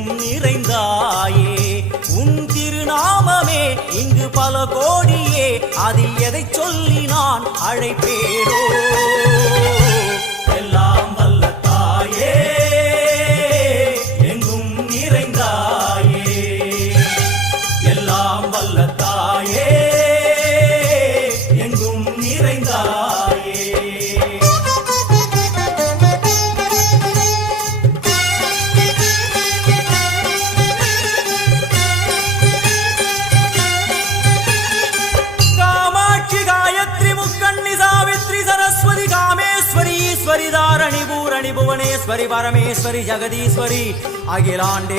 எங்கும் நிறைந்தாயே. உன் திருநாமமே இங்கு பல கோடியே, அதில் எதை சொல்லி நான் அழைப்பேனோ. எல்லாம் வல்ல தாயே, எங்கும் நிறைந்தாயே. எல்லாம் வல்ல தாயே, எங்கும் நிறைந்தாயே. ईश्वरी धारणी भुवनेश्वरी परमेश्वरी जगदीश्वरी अखिलांडे